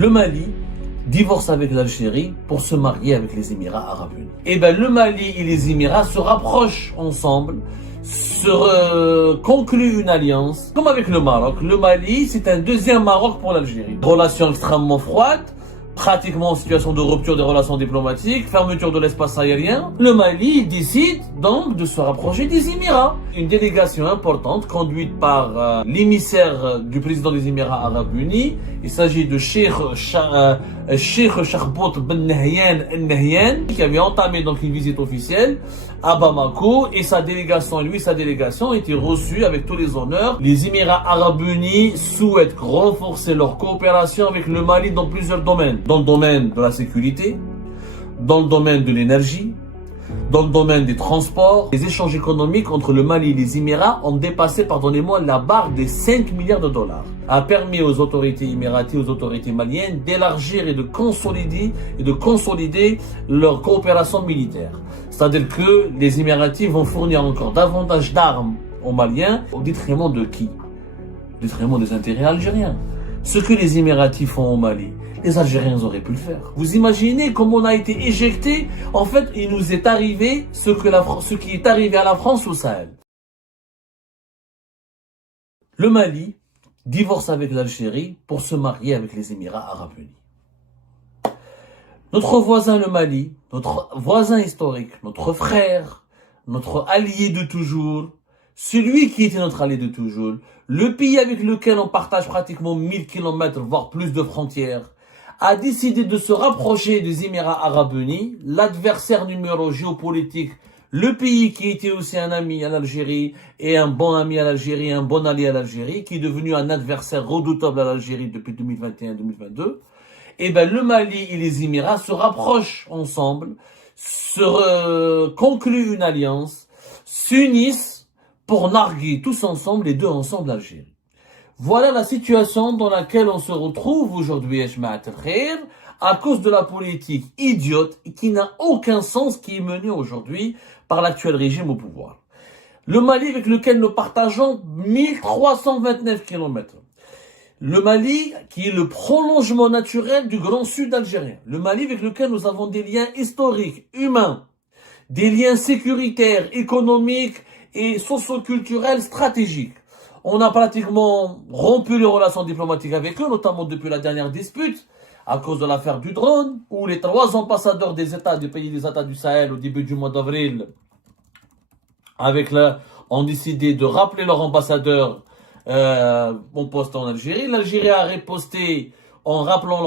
Le Mali divorce avec l'Algérie pour se marier avec les Émirats Arabes Unis. Et bien le Mali et les Émirats se rapprochent ensemble, concluent une alliance, comme avec le Maroc. Le Mali, c'est un deuxième Maroc pour l'Algérie. Relations extrêmement froides, pratiquement en situation de rupture des relations diplomatiques, fermeture de l'espace aérien. Le Mali décide donc de se rapprocher des Émirats. Une délégation importante conduite par l'émissaire du président des Émirats Arabes Unis. Il s'agit de Cheikh Sharbout Ben Nahyan Al-Nahyan, qui avait entamé donc une visite officielle à Bamako, et sa délégation ont été reçus avec tous les honneurs. Les Émirats Arabes Unis souhaitent renforcer leur coopération avec le Mali dans plusieurs domaines. Dans le domaine de la sécurité, dans le domaine de l'énergie, dans le domaine des transports. Les échanges économiques entre le Mali et les Émirats ont dépassé, pardonnez-moi, la barre des 5 milliards de dollars. A permis aux autorités émiraties, aux autorités maliennes d'élargir et de consolider leur coopération militaire. C'est-à-dire que les Émiratis vont fournir encore davantage d'armes aux Maliens au détriment de qui? Au détriment des intérêts algériens. Ce que les Émiratis font au Mali, les Algériens auraient pu le faire. Vous imaginez comment on a été éjecté? En fait, il nous est arrivé ce qui est arrivé à la France au Sahel. Le Mali divorce avec l'Algérie pour se marier avec les Émirats Arabes Unis. Notre voisin le Mali, notre voisin historique, notre frère, notre allié de toujours, celui qui était notre allié de toujours, le pays avec lequel on partage pratiquement 1000 km, voire plus de frontières, a décidé de se rapprocher des Émirats Arabes Unis, l'adversaire numéro géopolitique, le pays qui était aussi un ami à l'Algérie, et un bon ami à l'Algérie, un bon allié à l'Algérie, qui est devenu un adversaire redoutable à l'Algérie depuis 2021-2022, et ben le Mali et les Émirats se rapprochent ensemble, concluent une alliance, s'unissent pour narguer tous ensemble, les deux ensemble, l'Algérie. Voilà la situation dans laquelle on se retrouve aujourd'hui, à cause de la politique idiote qui n'a aucun sens qui est menée aujourd'hui par l'actuel régime au pouvoir. Le Mali avec lequel nous partageons 1329 km. Le Mali qui est le prolongement naturel du Grand Sud algérien. Le Mali avec lequel nous avons des liens historiques, humains, des liens sécuritaires, économiques et socio-culturels stratégiques. On a pratiquement rompu les relations diplomatiques avec eux, notamment depuis la dernière dispute, à cause de l'affaire du drone, où les 3 ambassadeurs des États du Sahel au début du mois d'avril, ont décidé de rappeler leur ambassadeur en poste en Algérie. L'Algérie a riposté en rappelant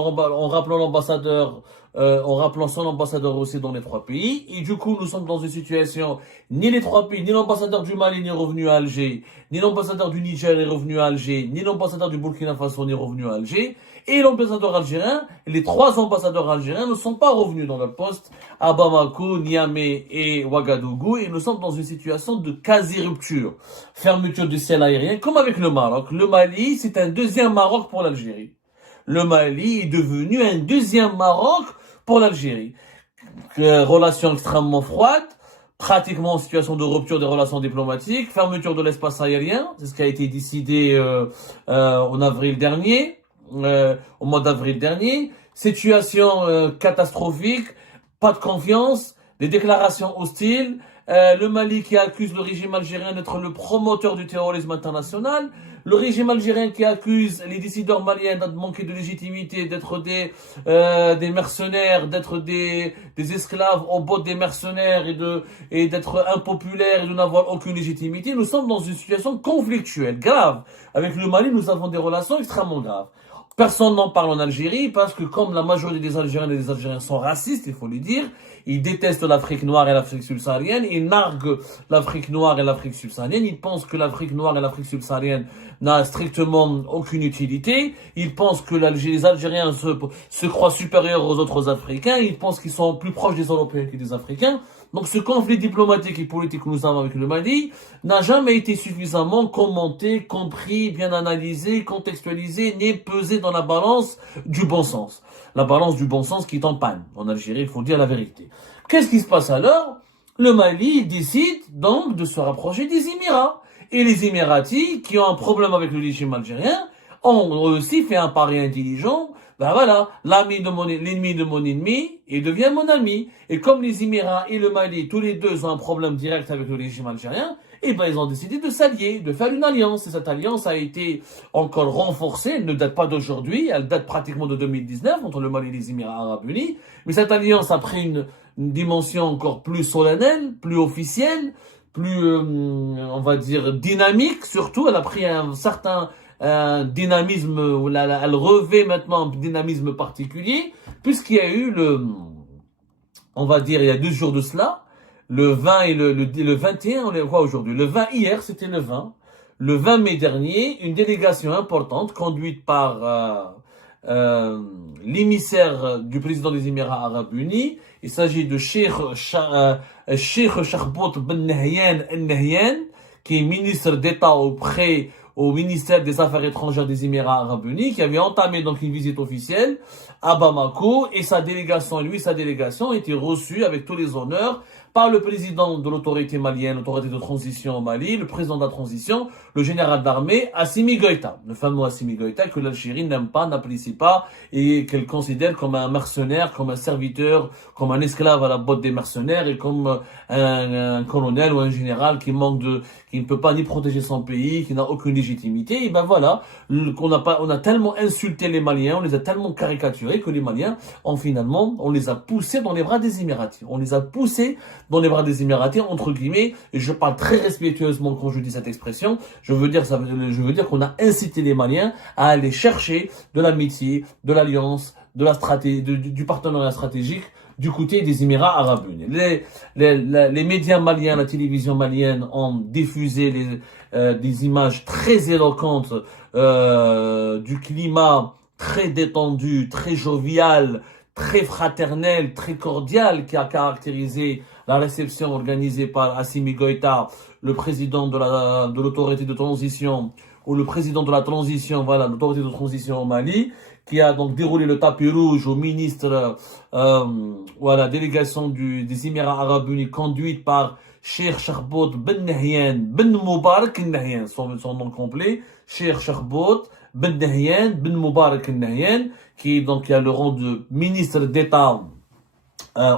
l'ambassadeur, en rappelant son ambassadeur aussi dans les 3 pays. Et du coup, nous sommes dans une situation, ni les 3 pays, ni l'ambassadeur du Mali n'est revenu à Alger, ni l'ambassadeur du Niger est revenu à Alger, ni l'ambassadeur du Burkina Faso n'est revenu à Alger. Et l'ambassadeur algérien, les 3 ambassadeurs algériens ne sont pas revenus dans leur poste à Bamako, Niamey et Ouagadougou. Et nous sommes dans une situation de quasi-rupture. Fermeture du ciel aérien, comme avec le Maroc. Le Mali, c'est un deuxième Maroc pour l'Algérie. Le Mali est devenu un deuxième Maroc pour l'Algérie. Relations extrêmement froides, pratiquement en situation de rupture des relations diplomatiques, fermeture de l'espace aérien, c'est ce qui a été décidé au mois d'avril dernier. Situation catastrophique, pas de confiance, des déclarations hostiles. Le Mali qui accuse le régime algérien d'être le promoteur du terrorisme international, le régime algérien qui accuse les décideurs maliens de manquer de légitimité, d'être des mercenaires, d'être des esclaves au bord des mercenaires et d'être impopulaires et de n'avoir aucune légitimité. Nous sommes dans une situation conflictuelle, grave. Avec le Mali, nous avons des relations extrêmement graves. Personne n'en parle en Algérie parce que comme la majorité des Algériennes et des Algériens sont racistes, il faut le dire, ils détestent l'Afrique noire et l'Afrique subsaharienne, ils narguent l'Afrique noire et l'Afrique subsaharienne, ils pensent que l'Afrique noire et l'Afrique subsaharienne n'a strictement aucune utilité, ils pensent que les Algériens se croient supérieurs aux autres Africains, ils pensent qu'ils sont plus proches des Européens que des Africains. Donc ce conflit diplomatique et politique que nous avons avec le Mali n'a jamais été suffisamment commenté, compris, bien analysé, contextualisé, ni pesé dans la balance du bon sens. La balance du bon sens qui est en panne. En Algérie, il faut dire la vérité. Qu'est-ce qui se passe alors? Le Mali décide donc de se rapprocher des Émirats. Et les Émiratis, qui ont un problème avec le régime algérien, ont aussi fait un pari intelligent Ben voilà, l'ennemi de mon ennemi, il devient mon ami. Et comme les Émirats et le Mali, tous les deux ont un problème direct avec le régime algérien, et ben ils ont décidé de s'allier, de faire une alliance. Et cette alliance a été encore renforcée, elle ne date pas d'aujourd'hui, elle date pratiquement de 2019 entre le Mali et les Émirats arabes unis. Mais cette alliance a pris une dimension encore plus solennelle, plus officielle, plus, on va dire, dynamique surtout. Elle a pris un certain dynamisme, elle revêt maintenant un dynamisme particulier, puisqu'il y a eu on va dire, il y a 2 jours de cela, le 20 et le 21, on est quoi aujourd'hui? Le 20 hier, c'était le 20. Le 20 mai dernier, une délégation importante conduite par l'émissaire du président des Émirats arabes unis. Il s'agit de Cheikh Chahbout Ben Nahyan Al-Nahyan, qui est ministre d'État au ministère des Affaires étrangères des Émirats arabes unis, qui avait entamé donc une visite officielle à Bamako, et sa délégation ont été reçus avec tous les honneurs par le président de l'autorité malienne, l'autorité de transition au Mali, le président de la transition, le général d'armée Assimi Goïta, le fameux Assimi Goïta que l'Algérie n'aime pas, n'apprécie pas et qu'elle considère comme un mercenaire, comme un serviteur, comme un esclave à la botte des mercenaires et comme un colonel ou un général qui ne peut pas ni protéger son pays, qui n'a aucune légitimité. Et ben voilà, on a tellement insulté les Maliens, on les a tellement caricaturés que les Maliens on les a poussés dans les bras des Émiratis. On les a poussés dans les bras des Émiratis, entre guillemets, et je parle très respectueusement quand je dis cette expression, je veux dire qu'on a incité les Maliens à aller chercher de l'amitié, de l'alliance, de la stratégie, du partenariat stratégique du côté des Émirats arabes unis. Les médias maliens, la télévision malienne ont diffusé des images très éloquentes du climat très détendu, très jovial, très fraternel, très cordial qui a caractérisé la réception organisée par Assimi Goïta, le président de l'autorité de transition, ou le président de la transition, voilà, l'autorité de transition au Mali, qui a donc déroulé le tapis rouge au ministre, voilà, délégation des Émirats arabes unis conduite par Cheikh Chahbout Ben Nahyan Ben Moubarak Nahyan, son nom complet, Cheikh Chahbout Ben Nahyan Ben Moubarak Nahyan, qui a le rang de ministre d'État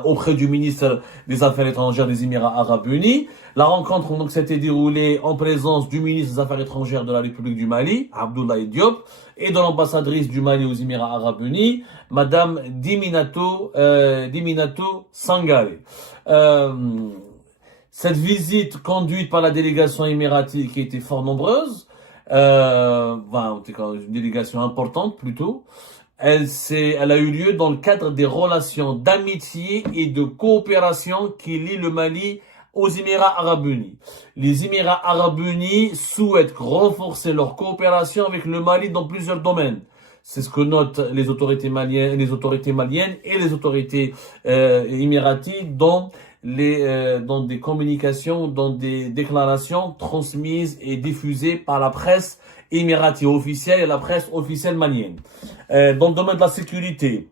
auprès du ministre des Affaires étrangères des Émirats arabes unis. La rencontre donc s'était déroulée en présence du ministre des Affaires étrangères de la République du Mali, Abdoulaye Diop, et de l'ambassadrice du Mali aux Émirats arabes unis, Madame Diminato Sangare. Cette visite conduite par la délégation émiratie qui était fort nombreuse, une délégation importante plutôt, elle a eu lieu dans le cadre des relations d'amitié et de coopération qui lient le Mali aux Émirats arabes unis. Les Émirats arabes unis souhaitent renforcer leur coopération avec le Mali dans plusieurs domaines. C'est ce que notent les autorités maliennes et les autorités émiraties dans des communications, dans des déclarations transmises et diffusées par la presse émiratie officielle et la presse officielle malienne. Dans le domaine de la sécurité,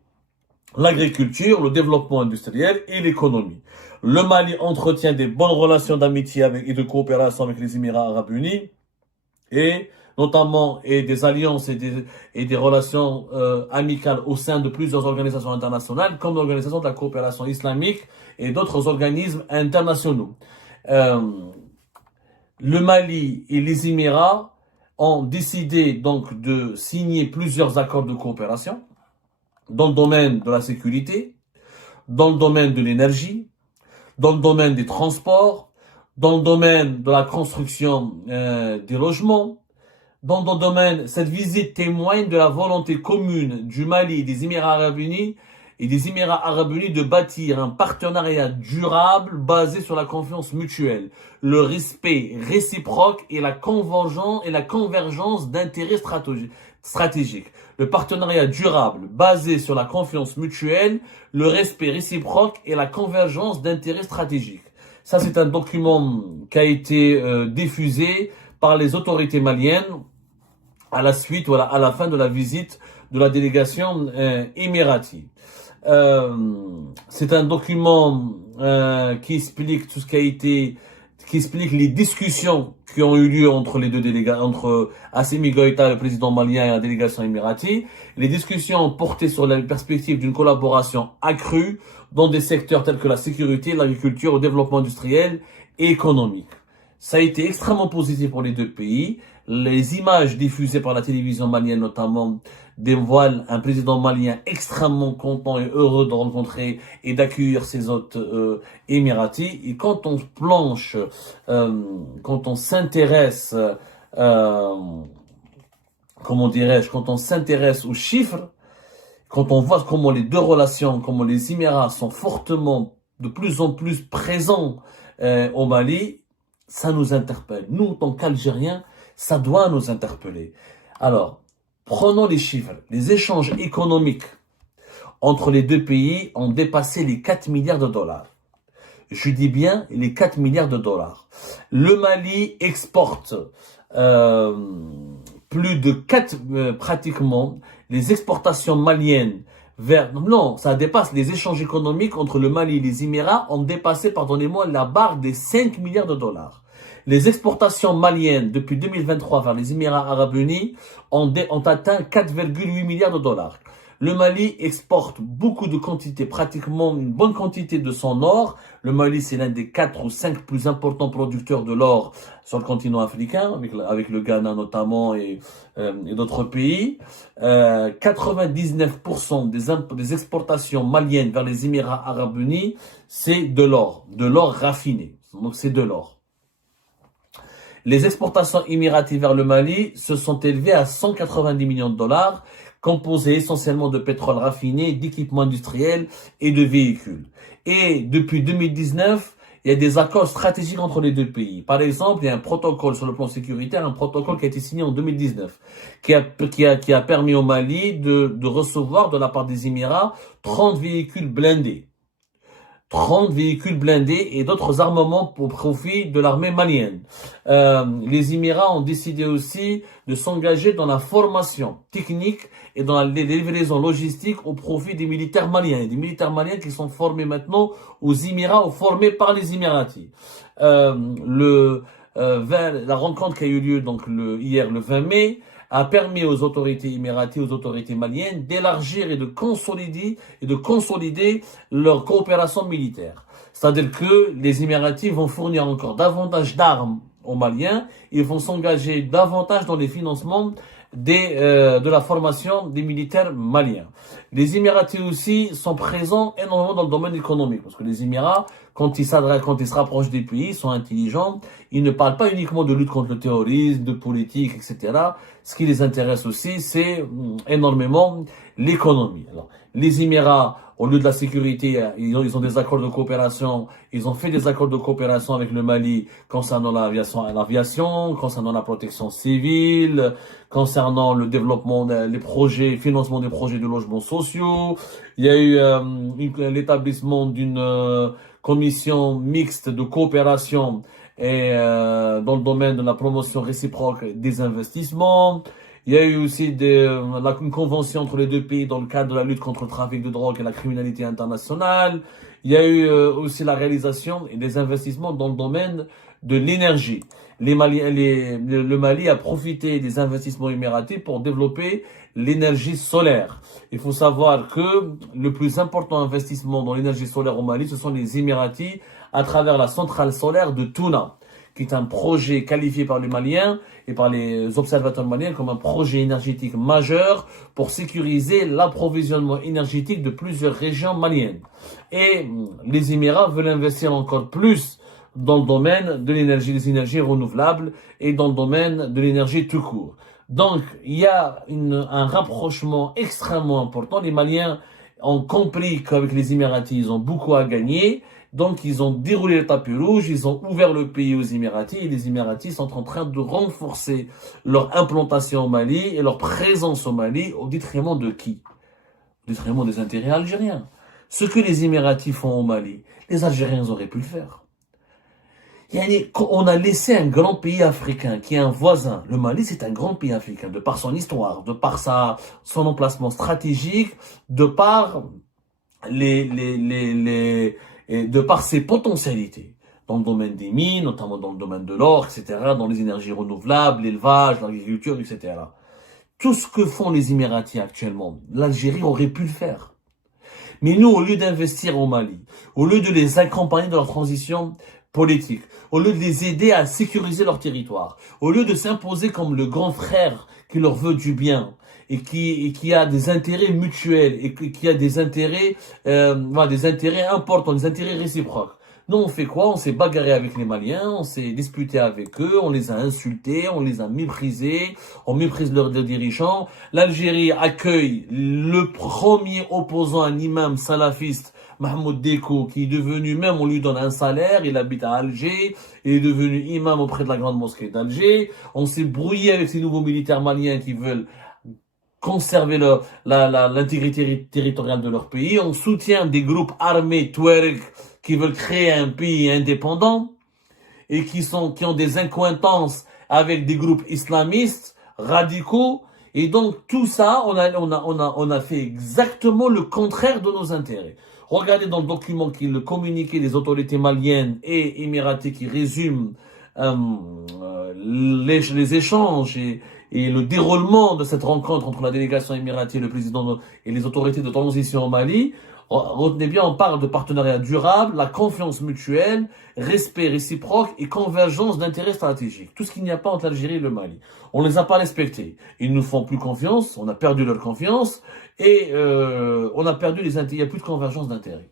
l'agriculture, le développement industriel et l'économie. Le Mali entretient des bonnes relations d'amitié et de coopération avec les Émirats arabes unis et notamment des alliances et des relations amicales au sein de plusieurs organisations internationales comme l'Organisation de la coopération islamique et d'autres organismes internationaux. Le Mali et les Émirats ont décidé donc de signer plusieurs accords de coopération dans le domaine de la sécurité, dans le domaine de l'énergie, dans le domaine des transports, dans le domaine de la construction des logements. Dans le domaine, cette visite témoigne de la volonté commune du Mali et des Émirats arabes unis de bâtir un partenariat durable basé sur la confiance mutuelle, le respect réciproque et la convergence d'intérêts stratégiques. Le partenariat durable basé sur la confiance mutuelle, le respect réciproque et la convergence d'intérêts stratégiques. Ça, c'est un document qui a été diffusé par les autorités maliennes à la suite ou à la fin de la visite de la délégation émiratie. C'est un document qui explique tout ce qui qui explique les discussions qui ont eu lieu entre les deux délégats, entre Assimi Goïta, le président malien, et la délégation émirati. Les discussions ont porté sur la perspective d'une collaboration accrue dans des secteurs tels que la sécurité, l'agriculture, le développement industriel et économique. Ça a été extrêmement positif pour les deux pays. Les images diffusées par la télévision malienne notamment dévoilent un président malien extrêmement content et heureux de rencontrer et d'accueillir ses hôtes émiratis. Et quand on planche, quand on s'intéresse, comment dirais-je, quand on s'intéresse aux chiffres, quand on voit comment les deux relations, comment les Émirats sont fortement, de plus en plus présents au Mali, ça nous interpelle. Nous, en tant qu'Algériens, ça doit nous interpeller. Alors, prenons les chiffres. Les échanges économiques entre les deux pays ont dépassé les 4 milliards de dollars. Je dis bien les 4 milliards de dollars. Le Mali exporte plus de 4, pratiquement, les exportations maliennes vers... Non, ça dépasse les échanges économiques entre le Mali et les Émirats ont dépassé, pardonnez-moi, la barre des 5 milliards de dollars. Les exportations maliennes depuis 2023 vers les Émirats Arabes Unis ont atteint 4,8 milliards de dollars. Le Mali exporte beaucoup de quantités, pratiquement une bonne quantité de son or. Le Mali, c'est l'un des 4 ou 5 plus importants producteurs de l'or sur le continent africain, avec le Ghana notamment et d'autres pays. 99% des exportations maliennes vers les Émirats Arabes Unis, c'est de l'or raffiné. Donc c'est de l'or. Les exportations émiraties vers le Mali se sont élevées à 190 millions de dollars, composés essentiellement de pétrole raffiné, d'équipements industriels et de véhicules. Et depuis 2019, il y a des accords stratégiques entre les deux pays. Par exemple, il y a un protocole sur le plan sécuritaire, un protocole qui a été signé en 2019, qui a permis au Mali de recevoir de la part des Émirats 30 véhicules blindés. 30 véhicules blindés et d'autres armements pour profit de l'armée malienne. Les Émirats ont décidé aussi de s'engager dans la formation technique et dans les livraisons logistiques au profit des militaires maliens. Des militaires maliens qui sont formés maintenant aux Émirats ou formés par les Émiratis. La rencontre qui a eu lieu donc hier le 20 mai a permis aux autorités émiraties, aux autorités maliennes d'élargir et de consolider leur coopération militaire. C'est-à-dire que les Émiratis vont fournir encore davantage d'armes aux Maliens, ils vont s'engager davantage dans les financements de la formation des militaires maliens. Les Émiratis aussi sont présents énormément dans le domaine économique, parce que les Émirats, quand ils se rapprochent des pays, ils sont intelligents, ils ne parlent pas uniquement de lutte contre le terrorisme, de politique, etc. Ce qui les intéresse aussi, c'est énormément l'économie. Alors, les Émirats, au lieu de la sécurité, ils ont des accords de coopération. Ils ont fait des accords de coopération avec le Mali concernant l'aviation, concernant la protection civile, concernant le développement des projets, financement des projets de logements sociaux. Il y a eu l'établissement d'une commission mixte de coopération et dans le domaine de la promotion réciproque des investissements. Il y a eu aussi une convention entre les deux pays dans le cadre de la lutte contre le trafic de drogue et la criminalité internationale. Il y a eu aussi la réalisation et des investissements dans le domaine de l'énergie. Le Mali a profité des investissements émiratis pour développer l'énergie solaire. Il faut savoir que le plus important investissement dans l'énergie solaire au Mali, ce sont les Émiratis à travers la centrale solaire de Touna, qui est un projet qualifié par les Maliens et par les observateurs maliens comme un projet énergétique majeur pour sécuriser l'approvisionnement énergétique de plusieurs régions maliennes. Et les Émirats veulent investir encore plus dans le domaine de l'énergie, des énergies renouvelables et dans le domaine de l'énergie tout court. Donc, il y a un rapprochement extrêmement important. Les Maliens ont compris qu'avec les Émiratis, ils ont beaucoup à gagner. Donc, ils ont déroulé le tapis rouge, ils ont ouvert le pays aux Émiratis et les Émiratis sont en train de renforcer leur implantation au Mali et leur présence au Mali au détriment de qui? Au détriment des intérêts algériens. Ce que les Émiratis font au Mali, les Algériens auraient pu le faire. On a laissé un grand pays africain qui est un voisin. Le Mali, c'est un grand pays africain de par son histoire, de par son emplacement stratégique, de par de par ses potentialités. dans le domaine des mines, notamment dans le domaine de l'or, etc., dans les énergies renouvelables, l'élevage, l'agriculture, etc. Tout ce que font les Émiratis actuellement, l'Algérie aurait pu le faire. Mais nous, au lieu d'investir au Mali, au lieu de les accompagner dans leur transition politique, au lieu de les aider à sécuriser leur territoire, au lieu de s'imposer comme le grand frère qui leur veut du bien et qui a des intérêts mutuels et qui a des intérêts importants, des intérêts réciproques. Nous, on fait quoi? On s'est bagarré avec les Maliens, on s'est disputé avec eux, on les a insultés, on les a méprisés, on méprise leurs dirigeants. L'Algérie accueille le premier opposant, un imam salafiste, Mahmoud Deko, qui est devenu, même on lui donne un salaire, il habite à Alger, il est devenu imam auprès de la grande mosquée d'Alger. On s'est brouillé avec ces nouveaux militaires maliens qui veulent conserver l'intégrité territoriale de leur pays. On soutient des groupes armés Touareg qui veulent créer un pays indépendant et qui ont des accointances avec des groupes islamistes radicaux. Et donc tout ça, on a fait exactement le contraire de nos intérêts. Regardez dans le document le communiqué des autorités maliennes et émiraties qui résume les échanges et le déroulement de cette rencontre entre la délégation émiratie et le président et les autorités de transition au Mali. Retenez bien, on parle de partenariat durable, la confiance mutuelle, respect réciproque et convergence d'intérêts stratégiques. Tout ce qu'il n'y a pas entre l'Algérie et le Mali. On ne les a pas respectés. Ils ne nous font plus confiance, on a perdu leur confiance et on a perdu il n'y a plus de convergence d'intérêts.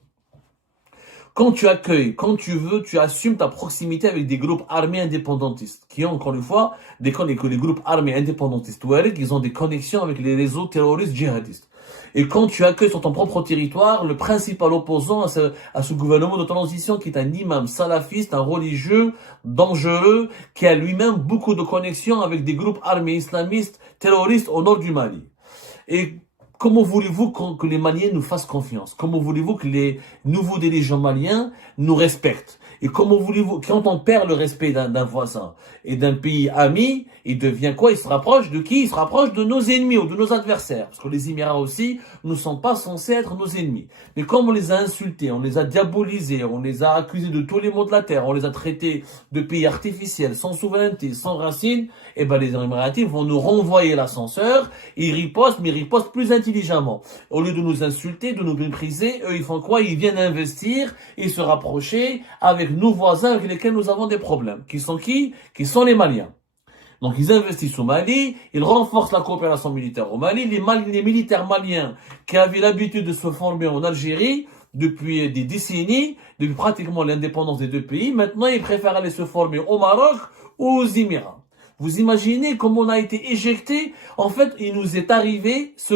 Quand tu accueilles, quand tu veux, tu assumes ta proximité avec des groupes armés indépendantistes, qui ont encore une fois les groupes armés indépendantistes Touareg, ils ont des connexions avec les réseaux terroristes djihadistes. Et quand tu accueilles sur ton propre territoire le principal opposant à ce gouvernement de transition qui est un imam salafiste, un religieux dangereux, qui a lui-même beaucoup de connexions avec des groupes armés islamistes terroristes au nord du Mali. Et comment voulez-vous que les Maliens nous fassent confiance? Comment voulez-vous que les nouveaux dirigeants maliens nous respectent? Et comment voulez-vous, quand on perd le respect d'un voisin et d'un pays ami, il devient quoi? Il se rapproche de qui? Il se rapproche de nos ennemis ou de nos adversaires. Parce que les Émirats aussi ne sont pas censés être nos ennemis. Mais comme on les a insultés, on les a diabolisés, on les a accusés de tous les maux de la terre, on les a traités de pays artificiels, sans souveraineté, sans racines, et ben les Émiratis vont nous renvoyer l'ascenseur, ils ripostent, mais ils ripostent plus intelligemment. Au lieu de nous insulter, de nous mépriser, eux ils font quoi? Ils viennent investir et se rapprocher avec nos voisins avec lesquels nous avons des problèmes. Qui sont qui? Qui sont les Maliens. Donc ils investissent au Mali, ils renforcent la coopération militaire au Mali. Les militaires maliens qui avaient l'habitude de se former en Algérie depuis des décennies, depuis pratiquement l'indépendance des deux pays, maintenant ils préfèrent aller se former au Maroc ou aux Émirats. Vous imaginez comment on a été éjecté? En fait, il nous est arrivé ce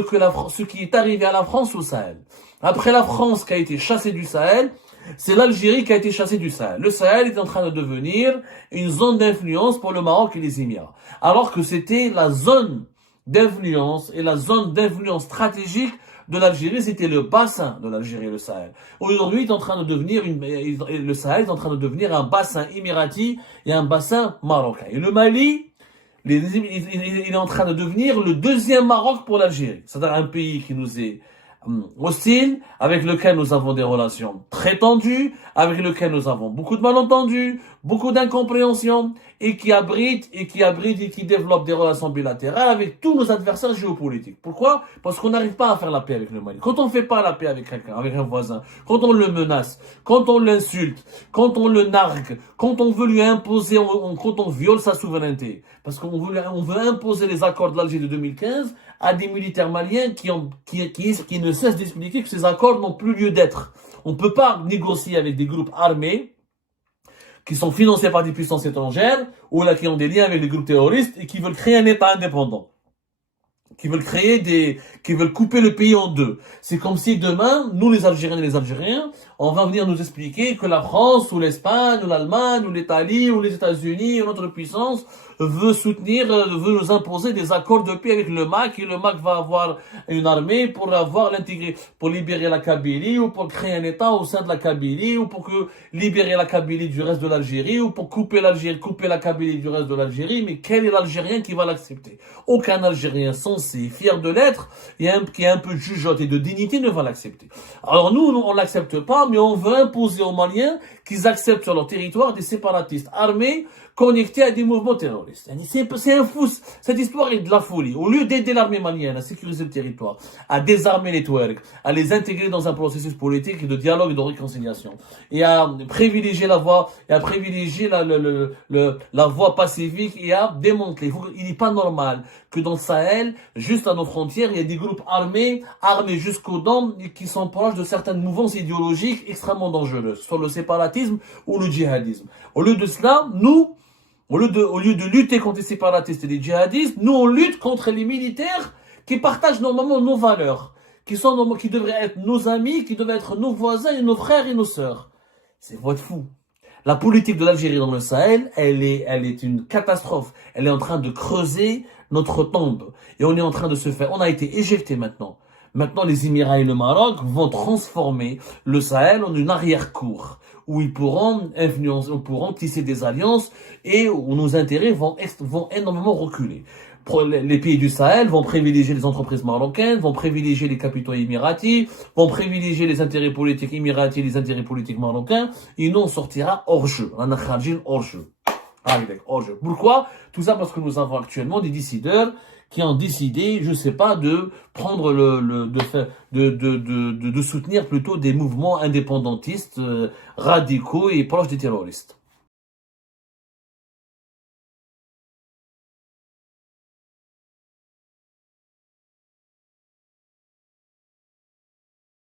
qui est arrivé à la France au Sahel. Après la France qui a été chassée du Sahel, c'est l'Algérie qui a été chassée du Sahel. Le Sahel est en train de devenir une zone d'influence pour le Maroc et les Émirats. Alors que c'était la zone d'influence et la zone d'influence stratégique de l'Algérie, c'était le bassin de l'Algérie, le Sahel. Aujourd'hui, il est en train de devenir le Sahel est en train de devenir un bassin émirati et un bassin marocain. Et le Mali, il est en train de devenir le deuxième Maroc pour l'Algérie. C'est-à-dire un pays qui nous est hostile, avec lequel nous avons des relations très tendues, avec lequel nous avons beaucoup de malentendus, beaucoup d'incompréhension, et qui abrite et qui développe des relations bilatérales avec tous nos adversaires géopolitiques. Pourquoi? Parce qu'on n'arrive pas à faire la paix avec le Mali. Quand on ne fait pas la paix avec quelqu'un, avec un voisin, quand on le menace, quand on l'insulte, quand on le nargue, quand on veut lui imposer, quand on viole sa souveraineté, parce qu'on veut imposer les accords de l'Alger de 2015 à des militaires maliens qui ne cessent d'expliquer que ces accords n'ont plus lieu d'être. On ne peut pas négocier avec des groupes armés qui sont financés par des puissances étrangères ou là qui ont des liens avec des groupes terroristes et qui veulent créer un État indépendant, qui veulent couper le pays en deux. C'est comme si demain, nous les Algériens et les Algériens, on va venir nous expliquer que la France ou l'Espagne ou l'Allemagne ou l'Italie ou les États-Unis ou notre puissance veut soutenir, veut nous imposer des accords de paix avec le MAC, et le MAC va avoir une armée pour pour libérer la Kabylie, ou pour créer un État au sein de la Kabylie, ou pour libérer la Kabylie du reste de l'Algérie, ou pour couper la Kabylie du reste de l'Algérie. Mais quel est l'Algérien qui va l'accepter? Aucun Algérien sensé, fier de l'être, qui est un peu de jugeote et de dignité ne va l'accepter. Alors nous, on l'accepte pas, mais on veut imposer aux Maliens qu'ils acceptent sur leur territoire des séparatistes armés connectés à des mouvements terroristes. C'est un fou. Cette histoire est de la folie. Au lieu d'aider l'armée malienne à sécuriser le territoire, à désarmer les Touaregs, à les intégrer dans un processus politique de dialogue et de réconciliation, et à privilégier la voie, et à privilégier la voie pacifique, et à démanteler. Il n'est pas normal que dans le Sahel, juste à nos frontières, il y a des groupes armés jusqu'aux dents, qui sont proches de certaines mouvances idéologiques extrêmement dangereuses, soit le séparatisme ou le djihadisme. Au lieu de cela, nous, au lieu de lutter contre les séparatistes et les djihadistes, nous on lutte contre les militaires qui partagent normalement nos valeurs, qui devraient être nos amis, qui devraient être nos voisins et nos frères et nos sœurs. C'est votre fou. La politique de l'Algérie dans le Sahel, elle est une catastrophe. Elle est en train de creuser notre tombe. Et on est en train de on a été éjecté maintenant. Maintenant, les Émirats et le Maroc vont transformer le Sahel en une arrière-cour où ils pourront tisser des alliances et où nos intérêts vont énormément reculer. Les pays du Sahel vont privilégier les entreprises marocaines, vont privilégier les capitaux émiratis, vont privilégier les intérêts politiques émiratis et les intérêts politiques marocains, et nous on sortira hors jeu. On a hors jeu. Hors jeu. Pourquoi? Tout ça parce que nous avons actuellement des décideurs qui ont décidé, je sais pas, de prendre de soutenir plutôt des mouvements indépendantistes radicaux et proches des terroristes.